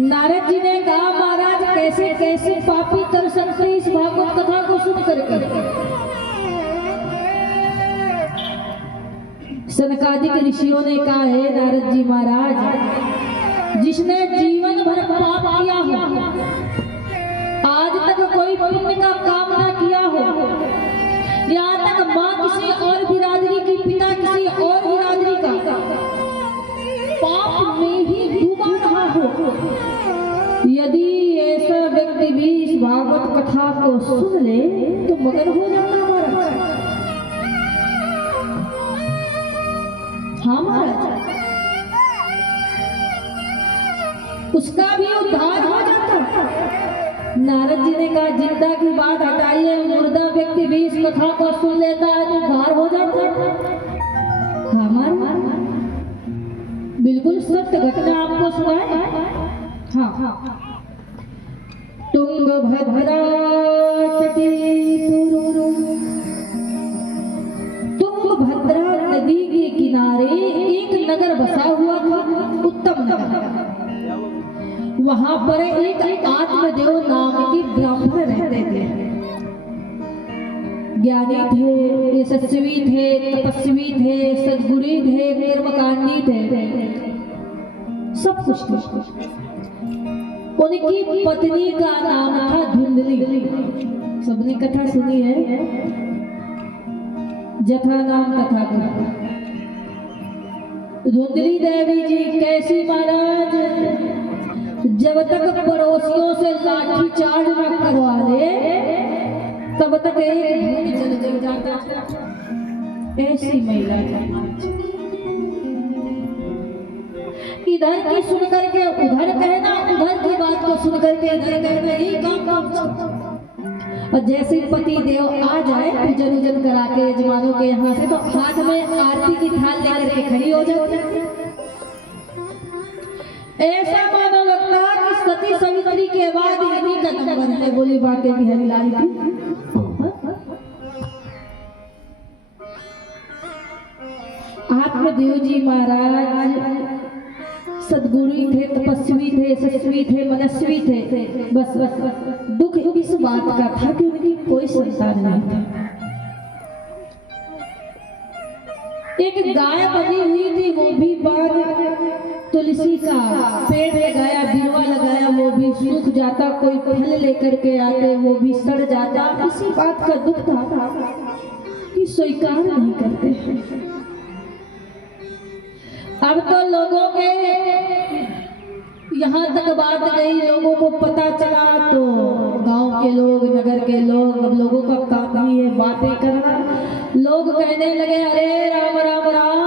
नारद जी ने कहा महाराज कैसे कैसे पापी तर सकते इस भागवत कथा को सुन करके। सनकादिक ऋषियों ने कहा है नारद जी महाराज, जिसने जीवन भर पाप किया हो, आज तक कोई पुण्य का काम ना किया हो, यहाँ तक माँ किसी और बिरादरी की, पिता किसी और बिरादरी का पाप में ही डूबा रहा हो, यदि ऐसा व्यक्ति भी इस भागवत कथा को सुन ले तो मगन हो जाता महाराज। हाँ महाराज, उसका भी उद्धार हो जाता। नारद जी ने कहा जिंदा की बात हटाइए, मुर्दा व्यक्ति भी इस कथा को सुन लेता है तो उद्धार हो जाता। हाँ महाराज, बिल्कुल सत्य घटना आपको सुनाए। हाँ, तुंगभद्रा तटी, तुंगभद्रा नदी के किनारे एक नगर बसा हुआ था, उत्तम नगर। वहां पर एक आत्मदेव नाम के ब्राह्मण रहते थे। ज्ञानी थे, यशस्वी थे, तपस्वी थे, सद्गुणी थे, कर्मकांडी थे, सब कुछ थे। उनकी पत्नी का नाम था धुंधली। सबने कथा सुनी है, जथा नाम कथा का। धुंधली देवी जी कैसी महाराज, जब तक पड़ोसियों से लाठी चार्ज न करवा ले तब तक एक जल जाता। ऐसी महिला इधर की सुन करके उधर कहना, उधर की बात को सुन करके इधर कहना, यही काम। और जैसे पति देव आ जाए पूजन उजन करा के यजमानों के यहाँ से, तो हाथ में आरती की थाल लेकर के खड़ी हो जाती। ऐसा मानो लगता कि सती सवित्री के बाद इन्हीं का नंबर है। बोली बातें बिहारी लाल की। आत्मदेव जी महाराज सद्गुरु थे, तपस्वी थे, यशस्वी थे, मनस्वी थे। बस दुख इस बात का था कि उनकी कोई संतान नहीं था। एक गाय बनी हुई थी, वो भी बाग तुलसी का पेड़ लगाया, बिरवा लगाया, वो भी सूख जाता। कोई फल लेकर के आते, वो भी सड़ जाता। इसी बात का दुख था कि स्वीकार नहीं करते। अब तो लोगों के यहाँ तक बात गई, लोगों को पता चला, तो गांव के लोग, नगर के लोग, अब लोगों का काम ही है बातें करना। लोग कहने लगे अरे राम राम राम,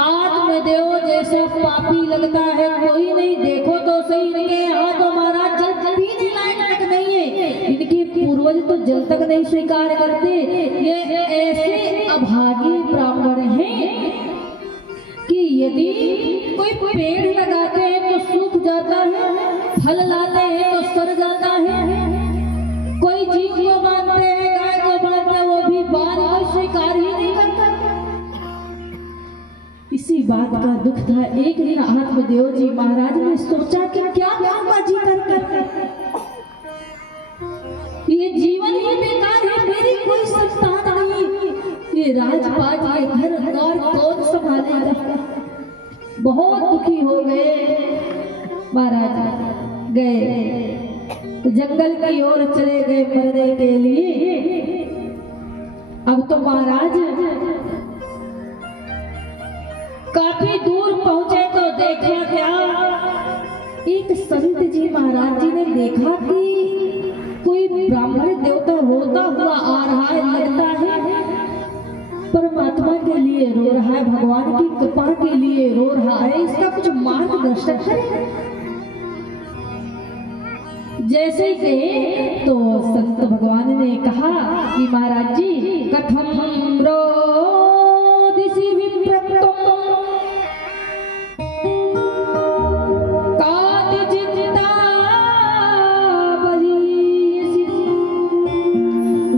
आत्मदेव जैसा पापी लगता है कोई नहीं, देखो तो सही, इनके यहाँ तो महाराज जल पीने लायक तक नहीं है, इनके पूर्वज तो जल तक नहीं स्वीकार करते। ये ऐसे अभागी ब्राह्मण हैं कि यदि कोई पेड़ लगाते हैं तो सूख जाता है, फल लाते हैं तो सड़ जाता है, कोई चीज को बांधते हैं, गाय को बांधते हैं, वो भी बांध को स्वीकार ही नहीं करता। इसी बात का दुख था। एक दिन आत्मदेव जी महाराज ने सोचा कि क्या बाजी करके ये जीवन ही बेकार है, मेरी कोई संतान नहीं, ये राजपाट, ये घर द्वार कौन संभालेगा। बहुत दुखी हो गए महाराज, गए तो जंगल की ओर चले गए मरने के लिए। अब तो महाराज काफी दूर पहुंचे तो देखा क्या, एक संत जी महाराज जी ने देखा कि कोई ब्राह्मण देवता रोता हुआ आ रहा है, लगता है परमात्मा के लिए रो रहा है, भगवान की कृपा के लिए रो रहा है, इसका कुछ मार्गदर्शन करें। जैसे कि तो संत भगवान ने कहा कि महाराज जी कथम रोदिसी विप्रत्तम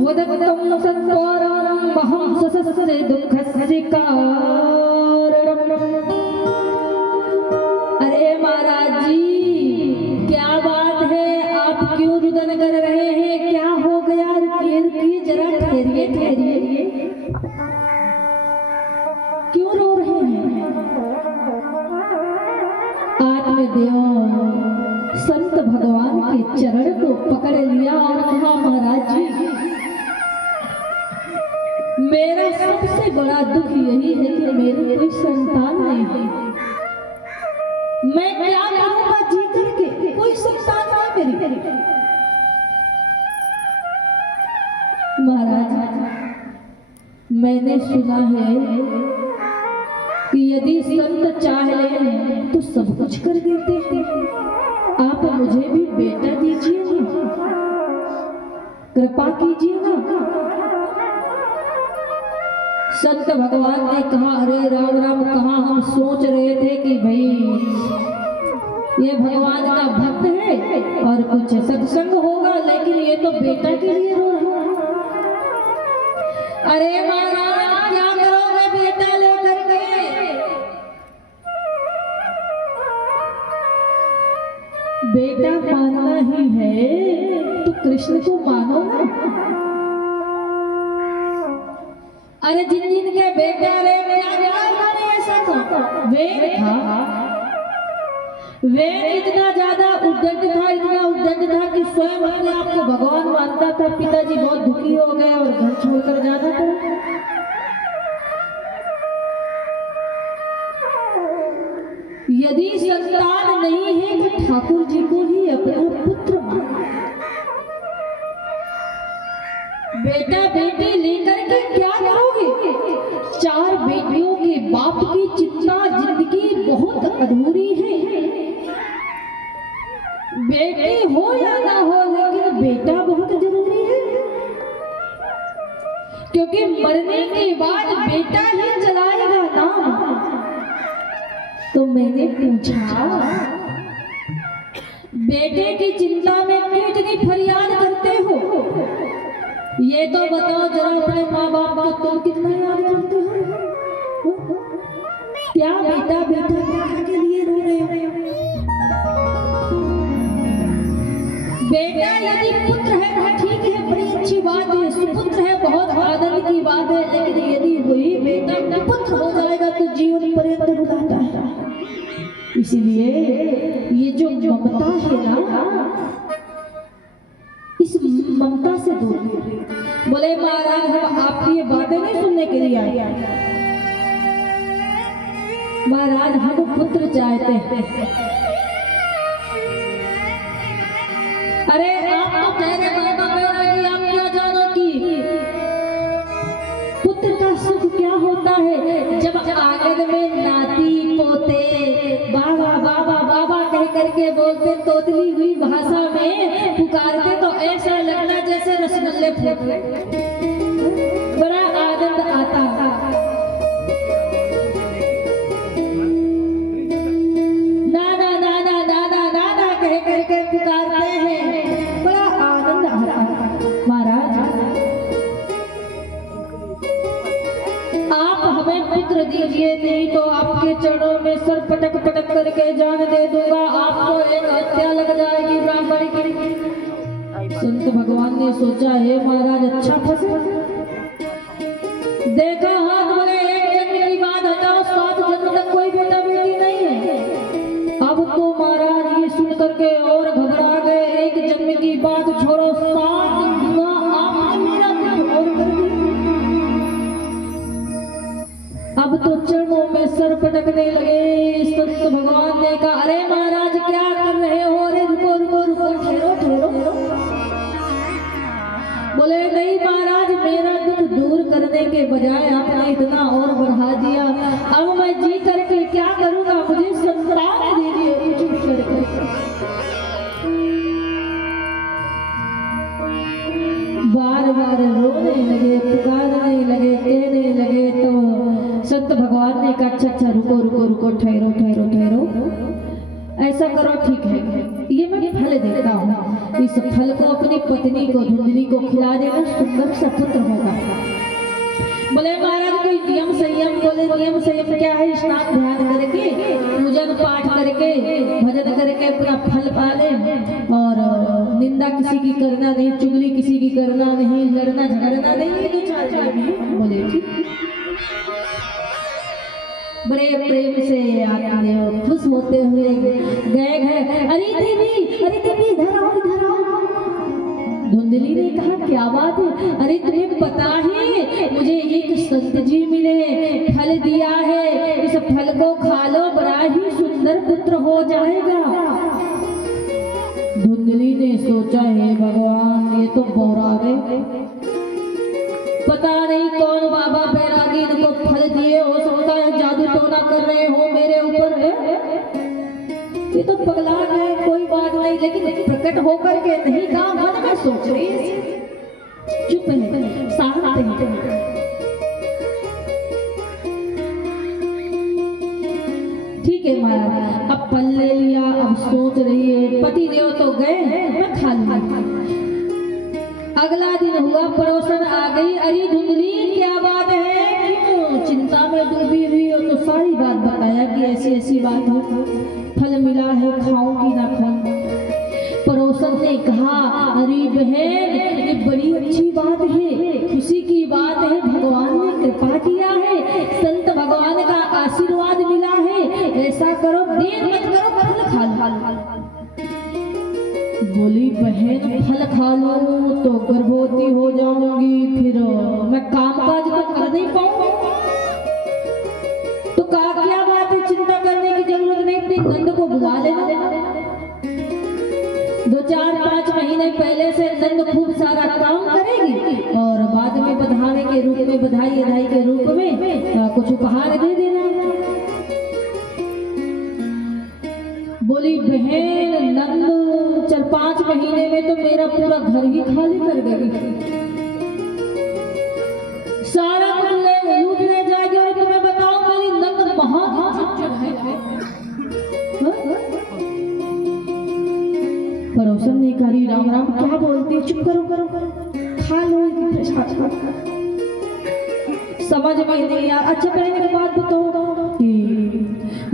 वदत्तम सत्वरं महं सससे दुःखस्य कारणम्। अरे महाराज जी क्या बात है, आप क्यों रुदन कर रहे हैं, क्या हो गया? रुकिए जरा, ठहरिए ठहरिए, क्यों रो रहे हैं? आत्मदेव संत भगवान के चरण को पकड़ लिया और कहा, महाराज जी मेरा सबसे बड़ा दुख यही है कि मेरी कोई संतान नहीं है। मैं क्या करूंगा जी करके, कोई संतान नहीं मेरी। महाराज मैंने सुना है कि यदि संत चाह ले तो सब कुछ कर देते हैं, आप मुझे भी बेटा दीजिए ना, कृपा कीजिए ना। संत भगवान ने कहा, अरे राम राम, कहाँ हम सोच रहे थे कि भाई ये भगवान का भक्त है और कुछ सत्संग होगा, लेकिन ये तो बेटा के लिए रो रहा है। अरे महाराज क्या करोगे बेटा लेकर के? बेटा मानना ही है तो कृष्ण को मानो ना। अरे जिन जिन के बेटा रे ऐसा था, वेद था, वेद इतना ज्यादा उद्दंड था, इतना उद्दंड था कि स्वयं अपने आप को भगवान मानता था। पिताजी बहुत दुखी हो गए और घर छोड़कर जाना पड़ा। यदि संतान नहीं है तो ठाकुर जी को ही अपना पुत्र माना। बेटा बेटी लेकर के क्या करोगे? 4 बेटियों के बाप की चिंता जिंदगी बहुत अधूरी है। बेटी हो या ना हो, लेकिन बेटा बहुत जरूरी है, क्योंकि मरने के बाद बेटा ही चलाएगा नाम। तो मैंने पूछा, बेटे की चिंता में क्यों इतनी फरियाद करते हो? ये तो बताओ जरा, अपने माँ बाप को तुम कितना याद करते हो? क्या बेटा बेटा के लिए रो रहे हो? बेटा यदि पुत्र है तो ठीक है, बड़ी अच्छी बात है, सुपुत्र है बहुत आनंद की बात है, लेकिन यदि वही बेटा पुत्र हो जाएगा तो जीवन पर्यंत रुलाता है। इसीलिए ये जो ममता है ना, इस ममता से दूर। बोले महाराज हम आपकी ये बातें नहीं सुनने के लिए आए, महाराज हम पुत्र चाहते हैं। अरे आप तो कह रहे बाबा कि आप क्या जानो कि पुत्र का सुख क्या होता है? जब आंगन में नाती पोते बाबा बाबा बाबा कह करके बोलते, तोतली हुई भाषा में पुकारते, तो ऐसा लगता जैसे रसगुल्ले फूट रहे, बड़ा आनंद आता। नाना नाना नाना नाना कह करके पुकारते हैं, बड़ा आनंद आता। महाराज आप हमें पुत्र दीजिए, नहीं तो आपके चरणों में सर पटक पटक करके जान दे दूंगा, आपको एक हत्या लग जाएगी ब्राह्मण की। संत भगवान ने सोचा, हे महाराज अच्छा फंसे, देखा हाथ बोले एक जन्म की बात हटाओ, 7 जन्म तक कोई बेटा बेटी नहीं है। अब तो महाराज ये सुन करके और घबरा गए, एक जन्म की बात छोड़ो, 7 गुना आपने मेरा दुख और कर दिया। अब तो चरणों में सर पटकने लगे। संत भगवान ने कहा, अरे महाराज क्या कर रहे हो? अरे रुको रुको रुको, ठहरो ठहरो। बोले नहीं महाराज, मेरा दुख दूर करने के बजाय आपने इतना और बढ़ा दिया, अब मैं जी करके क्या करूंगा? मुझे संतान दीजिए कुछ भी करके। बार बार रोने लगे, पुकारने लगे, कहने लगे। तो संत भगवान ने कहा, अच्छा रुको रुको रुको, ठहरो ठहरो ठहरो, ऐसा करो ठीक है, ये मैं फल देता हूँ, इस फल को अपनी पत्नी को धुंधली को खिला देना, सुंदर सा पुत्र होगा। बोले महाराज कोई नियम संयम, बोले नियम संयम क्या है? स्नान ध्यान करके, पूजन पाठ करके, भजन करके पूरा फल पाले, और निंदा किसी की करना नहीं, चुगली किसी की करना नहीं, लड़ना झगड़ना नहीं, तो चाल बोले ठीक। बड़े प्रेम से आते हो, खुश होते हुए गए घर। अरे देवी इधर आओ, इधर आओ। धुंधली ने कहा क्या बात है? अरे तुम्हें पता है मुझे एक संत जी मिले, फल दिया है, इस फल को खा लो, बड़ा ही सुंदर पुत्र हो जाएगा। धुंधली ने सोचा हे भगवान, ये तो बोरा गए, पता नहीं कौन बाबा बैरागी इनको फल दिए, हो सकता है जादू टोना कर रहे हो मेरे ऊपर है, ये तो पगला गए, कोई बात नहीं। लेकिन प्रकट होकर के नहीं कहा, मन में सोच रही है, चुप है, शांत है। ठीक है महाराज, अब फल ले लिया, अब सोच रही है पति देव तो गए, मैं खा लूंगी। अगला दिन हुआ, पड़ोसन आ गई। अरे धुंधली क्या बात है, क्यों चिंता में डूबी हुई हो? तो सारी बात बताया कि ऐसी ऐसी बात हो, फल मिला है, खाऊं कि ना खाऊं। पड़ोसन ने कहा अरे बहन, ये बड़ी अच्छी बात है, खुशी की बात है, भगवान ने कृपा किया है, संत भगवान का आशीर्वाद मिला है, ऐसा करो देर मत करो, फल खा लो। बोली बहन फल खा लूं तो गर्भवती हो जाऊंगी, फिर मैं काम काज तो कर नहीं पाऊंगी। तो कहा क्या बात है, चिंता करने की जरूरत नहीं, अपनी नंद को बुला लेना। 2-4-5 महीने पहले से नंद खूब सारा काम करेगी, और बाद में बधाने के रूप में, बधाई के रूप में कुछ उपहार दे देना। बोली बहन नंद 4-5 महीने में तो मेरा पूरा घर ही खाली कर देगी, सारा लूट ले जाएगी, और तुम्हें बताओ मेरी नंद महाचुच्चड़ है। पड़ोसन ने कहा राम राम क्या बोलती, चुप करो, खा लो, समझ में नहीं यार। अच्छा पहले की बात बताओ कि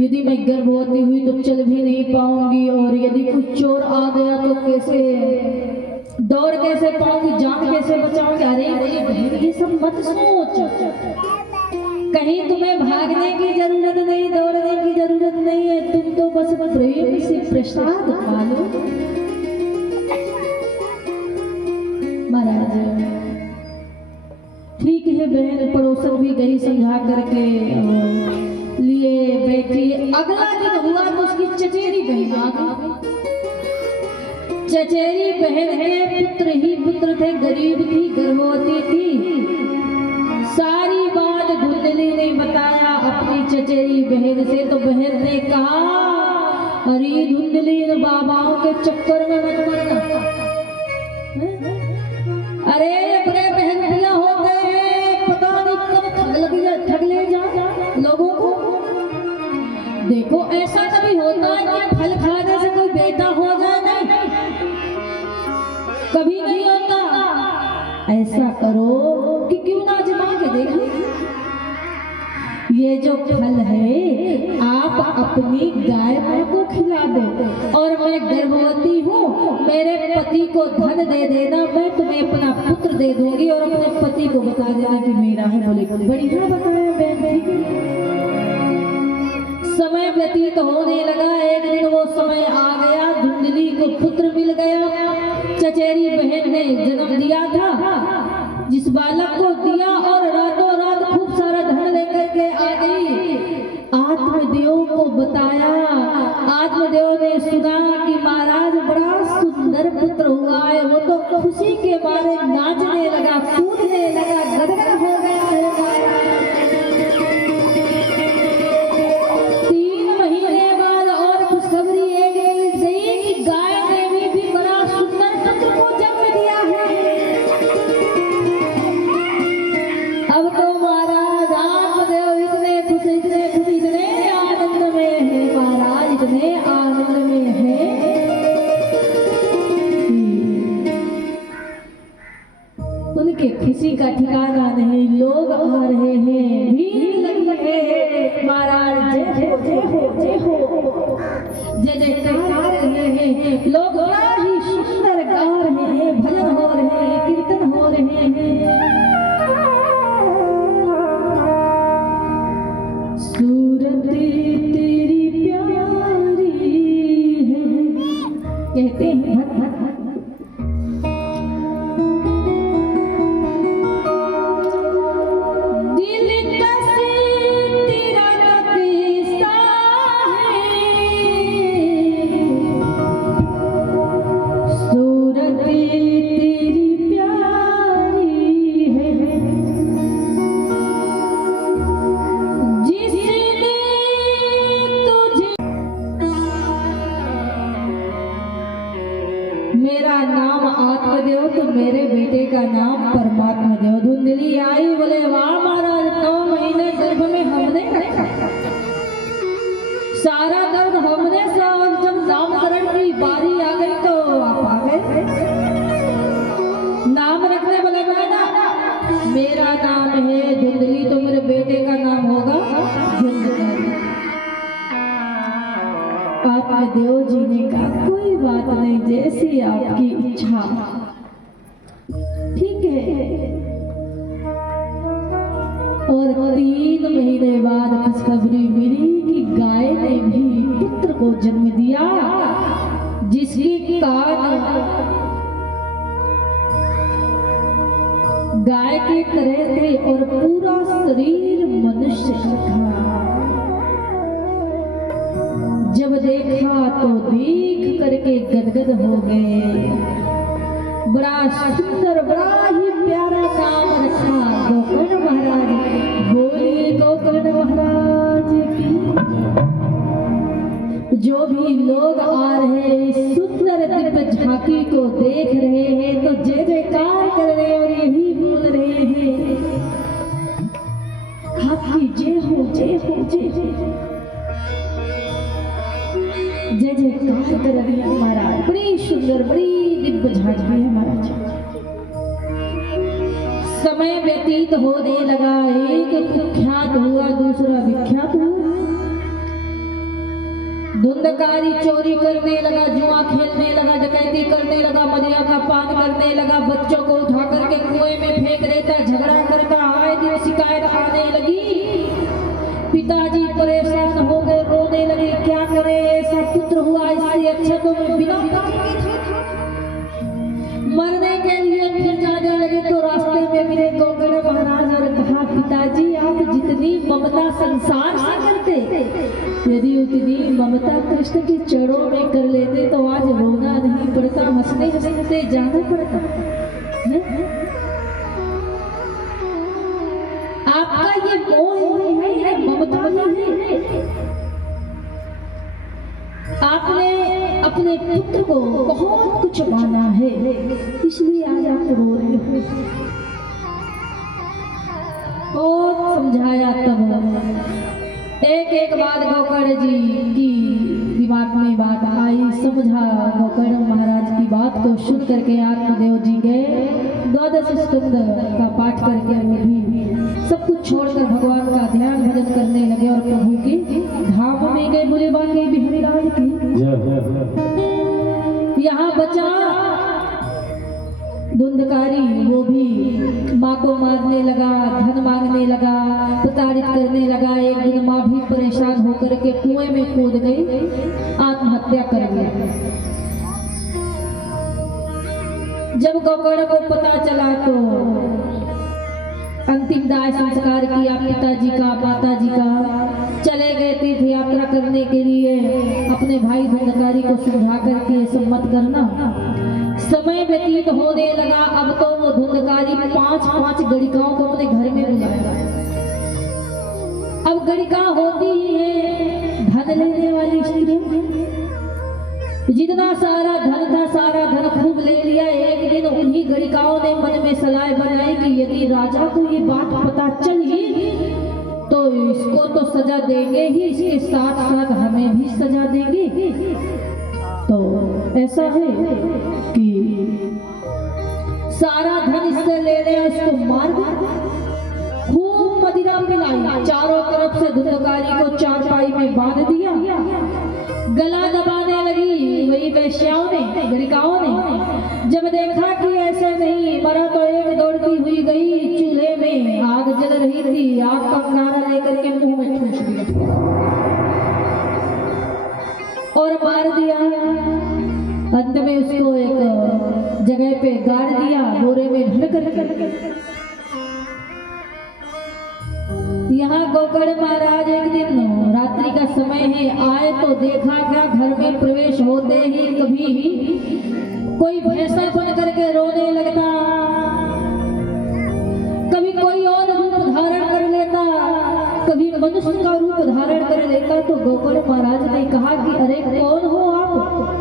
यदि मैं गर्भवती हुई तो चल भी नहीं पाऊंगी, और यदि कुछ चोर आ गया तो कैसे दौड़ कैसे पाऊंगी, जान कैसे बचाऊंगी? अरे बहन ये सब मत सोच, कहीं तुम्हें भागने की जरूरत नहीं, दौड़ने की जरूरत नहीं है, तुम तो बस प्रेम से प्रसाद खा लो। महाराज ठीक है बहन, पड़ोसन भी गई समझा करके लिए बैठी। अगला दिन हुआ तो उसकी चचेरी बहन आ गई। चचेरी बहन के पुत्र ही पुत्र थे, गरीब थी, गर्भवती थी। सारी बात धुंधली ने बताया अपनी चचेरी बहन से। तो बहन ने कहा अरे धुंधली बाबाओं के चक्कर में मत पड़ना, अरे अपने बहन भैया हो गए हैं, पता नहीं कब ठग ले जा लोगों को। देखो ऐसा कभी होता है कि फल खाने से कोई बेटा हो जाए? नहीं, कभी नहीं होता। ऐसा करो कि क्यों ना आजमा के देखो, ये जो फल है आप अपनी गाय मां को खिला दो, और मैं गर्भवती हूँ, मेरे पति को धन दे देना, मैं तुम्हें अपना पुत्र दे दूंगी, और अपने पति को बता देना कि मेरा है। बोले बढ़िया बताया बहन, ठीक है। समय व्यतीत होने लगा, एक दिन वो समय आ गया, धुंधली को पुत्र मिल गया। चचेरी बहन ने जन्म दिया था, जिस बालक को दिया, और रातों रात खूब सारा धन लेकर के आ गई। आत्मदेव को बताया, आत्मदेव ने सुना कि महाराज बड़ा सुंदर पुत्र हुआ है। वो तो खुशी के मारे नाचने लगा, कूदने लगा, गदगद हो गया है। 3 महीने बाद और खुशखबरी ये गई कि गाय देवी भी बड़ा सुंदर पुत्र को जन्म दिया है। अब तो महाराज आत्मदेव इतने खुश, इतने आनंद में है, महाराज इतने आनंद में है। उनके खुशी का ठिकाना नहीं, लोग आ रहे जय जयकार कर रहे हैं, लोग बड़ा ही सुंदर गा रहे हैं, भजन हो रहे हैं, कीर्तन हो रहे हैं। सूरत तेरी प्यारी है, कहते हैं मेरा नाम आत्मदेव तो मेरे बेटे का नाम परमात्मा देव। धुंधली आई बोले वाह महाराज, 9 महीने गर्भ में हमने रखा, सारा दर्द हमने सहा, और जब नामकरण की बारी आ गई तो आप आ गए। नाम रखने बोले ना, मेरा नाम है धुंधली तो मेरे बेटे का नाम होगा धुंधली। आत्मदेव जी ने कहा कोई बात नहीं, जैसी आपकी इच्छा, ठीक है। और 3 महीने बाद खुशखबरी मिली कि गाय ने भी पुत्र को जन्म दिया, जिसकी कान गाय की तरह थे और पूरा शरीर मनुष्य का था। जब देखा तो देख करके गदगद हो गए। बड़ा सुंदर, बड़ा ही प्यारा नाम रखा गोकर्ण महाराज। बोलिए गोकर्ण महाराज की। जो भी लोग आ रहे हैं सुंदर दिव्य झांकी को देख रहे हैं तो जय जयकार कर रहे हैं और यही बोल रहे हैं आपकी जय हो, जय हो, जय जय जय जयकार कर रही है महाराज। बड़ी सुंदर, बड़ी दिव्य झांकी है महाराज। समय व्यतीत होने लगा, एक कुख्यात हुआ, दूसरा विख्यात हुआ। धुंधकारी चोरी करने लगा, जुआ खेलने लगा, डकैती करने लगा, मदिरा का पान करने लगा, बच्चों को उठा करके कुएं में फेंक देता, झगड़ा करता, आए दिन शिकायत आने लगी। पिताजी परेशान हो गए, रोने लगे, क्या करे, ऐसा पुत्र हुआ, इससे अच्छा तो मैं बिना मरने के लिए फिर जाने लगे। तो रास्ते में मिले गोकर्ण महाराज और कहा पिताजी आप जितनी ममता संसार से करते, यदि उतनी ममता कृष्ण के चरणों में कर लेते तो आज रोना नहीं पड़ता, हंसते हंसते जाना पड़ता। आपका ये मोह है, ममता ही है। आपने अपने पुत्र को बहुत कुछ माना है, इसलिए आज आप रो रहे हो। बहुत समझाया तब एक एक बात गोकर्ण जी की दिमाग में बात आई, समझा गोकर्ण महाराज की बात को सुन करके आत्मदेव जी गए, 12 स्कंद का पाठ करके वो भी सब कुछ छोड़कर भगवान का ध्यान भजन करने लगे और प्रभु की धाम में गए। बोले बाकी बिहारी लाल की यहाँ बचा धुंधकारी, वो भी माँ को मारने लगा, धन मांगने लगा, प्रताड़ित करने लगा। एक दिन माँ भी परेशान होकर के कुएं में कूद गई, आत्महत्या कर लिया। जब गोकर्ण को पता चला तो अंतिम दाह संस्कार किया पिताजी का, माताजी का। चले गए तीर्थ यात्रा करने के लिए, अपने भाई धुंधकारी को समझा करके सब मत करना। समय व्यतीत होने लगा, अब तो वो धुंधकारी 5-5 गणिकाओं को अपने घर में बुलाया। अब गणिका होती ही है धन लेने वाली स्त्री, जितना सारा धन था सारा धन खूब ले लिया। एक दिन उन्हीं गणिकाओं ने मन में सलाह बनाई कि यदि राजा को ये बात पता चली तो इसको तो सजा देंगे ही, इसके साथ साथ हमें भी सजा देंगे। तो ऐसा है कि सारा धन इससे ले लिया, इसको मार दिया, खूब मदिरा पिलाई, चारों तरफ से धुंधकारी को चारपाई में बांध दिया। गला दबाने लगी वही वेश्याओं ने, गणिकाओं ने। जब देखा कि ऐसे नहीं, मरा तो एक दौड़ती हुई गई चूल्हे में, आग जल रही थी, आग का अंगारा लेकर के मुंह में ठूस दिया और मार दिया। अंत में उसको एक जगह पे गाड़ दिया, बोरे में भर कर। यहाँ गोकर्ण महाराज एक दिन रात्रि का समय है, आए तो देखा क्या, घर में प्रवेश होते ही कभी कोई भैंसा बन करके रोने लगता, कभी कोई और रूप धारण कर लेता, कभी मनुष्य का रूप धारण कर लेता। तो गोकर्ण महाराज ने कहा कि अरे कौन हो आप?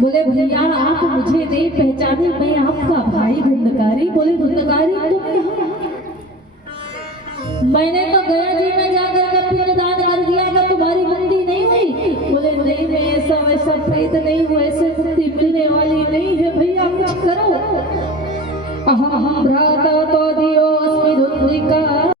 बोले भैया आप मुझे नहीं पहचाने, मैं आपका भाई धुंधकारी। बोले धुंधकारी तुम यहाँ? मैंने तो गया जी में जाकर के पिंडदान कर दिया, कि तुम्हारी मुक्ति नहीं हुई? बोले नहीं मैं ऐसा वैसा प्रेत नहीं हूँ, ऐसे मुक्ति मिलने वाली नहीं है, भैया कुछ करो। अहम भ्राता तो दियो अस्मि धुंधिका।